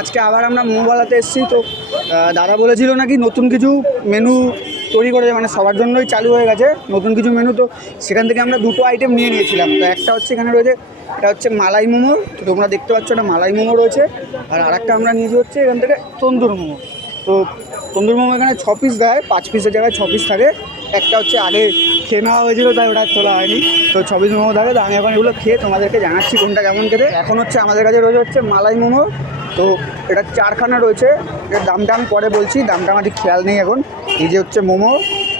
আজকে আবার আমরা মোমোওয়ালাতে এসেছি। তো দাদা বলেছিল নাকি নতুন কিছু মেনু তৈরি করে, মানে সবার জন্যই চালু হয়ে গেছে নতুন কিছু মেনু। তো সেখান থেকে আমরা দুটো আইটেম নিয়ে নিয়েছিলাম। তো একটা হচ্ছে এখানে রয়েছে, এটা হচ্ছে মালাই মোমো। তো তোমরা দেখতে পাচ্ছ এটা মালাই মোমো রয়েছে। আর আরেকটা আমরা নিয়েছি হচ্ছে এখান থেকে তন্দুর মোমো। তো তন্দুর মোমো এখানে 6 পিস দেয়, 5 পিসের জায়গায় 6 পিস থাকে। একটা হচ্ছে আগে খেয়ে নেওয়া হয়েছিল, তাই ওটা তোলা হয়নি। তো 6 পিস মোমো থাকে। তো আমি এখন এগুলো খেয়ে তোমাদেরকে জানাচ্ছি কোনটা কেমন খেতে। এখন হচ্ছে আমাদের কাছে রয়েছে হচ্ছে মালাই মোমো। তো এটা 4খানা রয়েছে। এর দামটা আমি পরে বলছি, দামটা আমার ঠিক খেয়াল নেই এখন। এই যে হচ্ছে মোমো,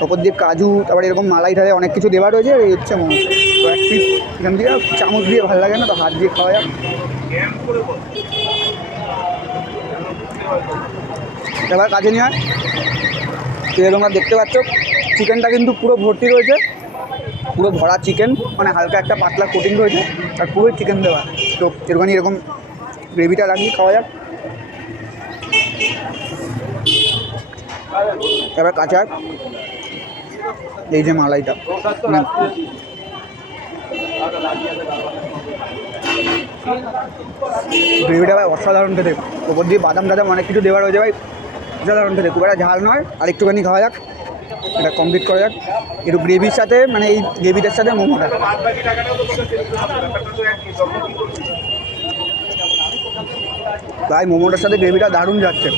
ওপর দিয়ে কাজু, তারপরে এরকম মালাই ঠালাই অনেক কিছু দেওয়া রয়েছে। এই হচ্ছে মোমো। তো এক পিস এখান থেকে চামচ দিয়ে ভালো লাগে না, তো হাত দিয়ে খাওয়া যাক। এবার কাজে নিয়ে হয়, তোমরা দেখতে পাচ্ছ চিকেনটা কিন্তু পুরো ভর্তি রয়েছে, পুরো ভরা চিকেন, মানে হালকা একটা পাতলা কোটিং রয়েছে আর পুরোই চিকেন দেওয়া। তো এরকম গ্রেভিটা লাগিয়ে খাওয়া যাক। এবার কাঁচা এই যে মালাইটা, গ্রেভিটা ভাই অসাধারণ খেতে। ওপর দিয়ে বাদাম টাদাম অনেক কিছু দেওয়া রয়েছে ভাই, অসাধারণ খেতে। খুব একটা ঝাল নয়। আর একটুখানি খাওয়া যাক, এটা কমপ্লিট করা যাক একটু গ্রেভির সাথে, মানে এই গ্রেভিটার সাথে মোমোটা। ভাই মোমোটার সাথে গ্রেভিটা দারুণ যাচ্ছে।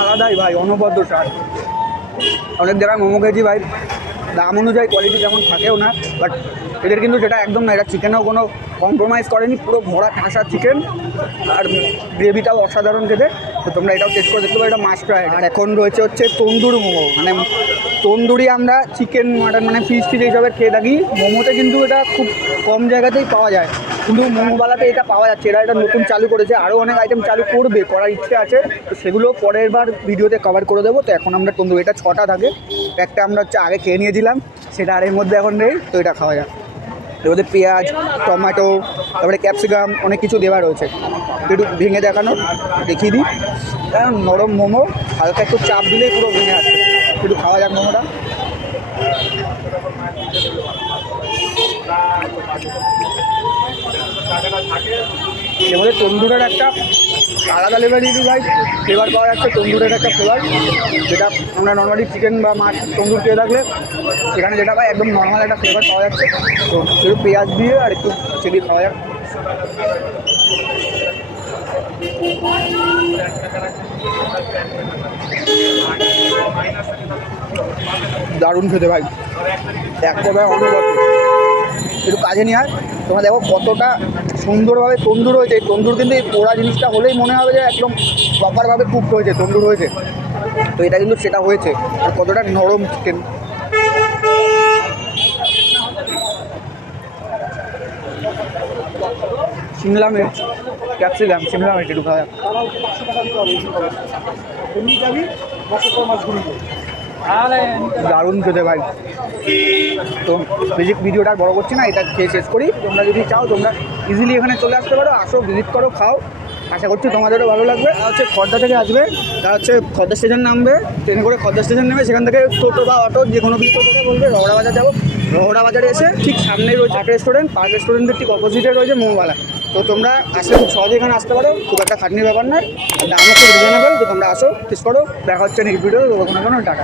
আলাদাই ভাই, অনবদ্য স্বাদ। অনেক জায়গায় মোমো খেয়েছি ভাই, দাম অনুযায়ী কোয়ালিটি যেমন থাকেও না, বাট এদের কিন্তু সেটা একদম না। এটা চিকেনেও কোনো কম্প্রোমাইজ করেনি, পুরো ভরা ঠাসা চিকেন আর গ্রেভিটাও অসাধারণ খেতে। তো তোমরা এটাও টেস্ট করে দেখতে পারো, এটা মাস্ট ট্রাই। আর এখন রয়েছে হচ্ছে তন্দুর মোমো, মানে তন্দুরি আমরা চিকেন মাটন মানে ফিশ হিসাবে খেয়ে থাকি। মোমোতে কিন্তু এটা খুব কম জায়গাতেই পাওয়া যায়, কিন্তু মোমোওয়ালাতে এটা পাওয়া যাচ্ছে। এরা এটা নতুন চালু করেছে, আরও অনেক আইটেম চালু করবে, করার ইচ্ছে আছে। তো সেগুলো পরের বার ভিডিওতে কভার করে দেবো। তো এখন আমরা তন্দুরি, এটা 6টা থাকে, একটা আমরা হচ্ছে আগে খেয়ে নিয়েছিলাম, সেটা আর এর মধ্যে এখন নেই। তো এটা খাওয়া যায়। এর মধ্যে পেঁয়াজ, টমেটো, তারপরে ক্যাপসিকাম অনেক কিছু দেওয়া রয়েছে। একটু ভেঙে দেখানোর দেখিয়ে দিই। কারণ নরম মোমো, হালকা একটু চাপ দিলেই পুরো ভেঙে আসছে। একটু খাওয়া যাক মোমোটা। এর মধ্যে তন্দুরের একটা আলাদা লেভেলেরই ভাই ফ্লেভার পাওয়া যাচ্ছে। তন্দুরের একটা ফ্লেভার, যেটা আমরা নর্মালি চিকেন বা মাছ তন্দুর খেয়ে থাকলে সেখানে যেটা পাই একদম নর্মাল একটা ফ্লেভার পাওয়া যাচ্ছে। তো একটু পেঁয়াজ দিয়ে আর একটু চিলি খাওয়া যাক। দারুণ খেতে ভাই, এক কথায় অনবদ্য। একটু কাজে নিয়ে হয়, তোমরা দেখো কতটা সুন্দরভাবে তন্দুর হয়েছে। এই তন্দুর কিন্তু এই পোড়া জিনিসটা হলেই মনে হবে যে একদম প্রপারভাবে কুক হয়েছে, তন্দুর হয়েছে। তো এটা কিন্তু সেটা হয়েছে। আর কতটা নরম চিকেন। শিমলা মির্চ, ক্যাপসিকাম, শিমলা মির্চ একটু খাওয়া যাক। দারুণ খেতে ভাই। তো বেশি ভিডিওটা বড় করছি না, এটা খেয়ে শেষ করি। তোমরা যদি চাও তোমরা ইজিলি এখানে চলে আসতে পারো, আসো, ভিজিট করো, খাও। আশা করছি তোমাদেরও ভালো লাগবে। আর হচ্ছে খর্দা থেকে আসবে, তারা হচ্ছে খর্দা স্টেশন নামবে, ট্রেনে করে খর্দা স্টেশন নেবে, সেখান থেকে টোটো বা অটো যে কোনো কিছু করে বলবে রহড়া বাজার যাবো। রহড়া বাজারে এসে ঠিক সামনেই রয়েছে পার্ক রেস্টুরেন্ট, পার্ক রেস্টুরেন্টের ঠিক অপোজিটে রয়েছে মোমোওয়ালা। তো তোমরা আসলে খুব সহজে এখানে আসতে পারো, খুব একটা খাটনির ব্যাপার নয়, আর দামও খুব রিজনেবল। তো তোমরা আসো, টেস্ট করো। দেখা হচ্ছে নেক্সট ভিডিও, কোনো টাকা।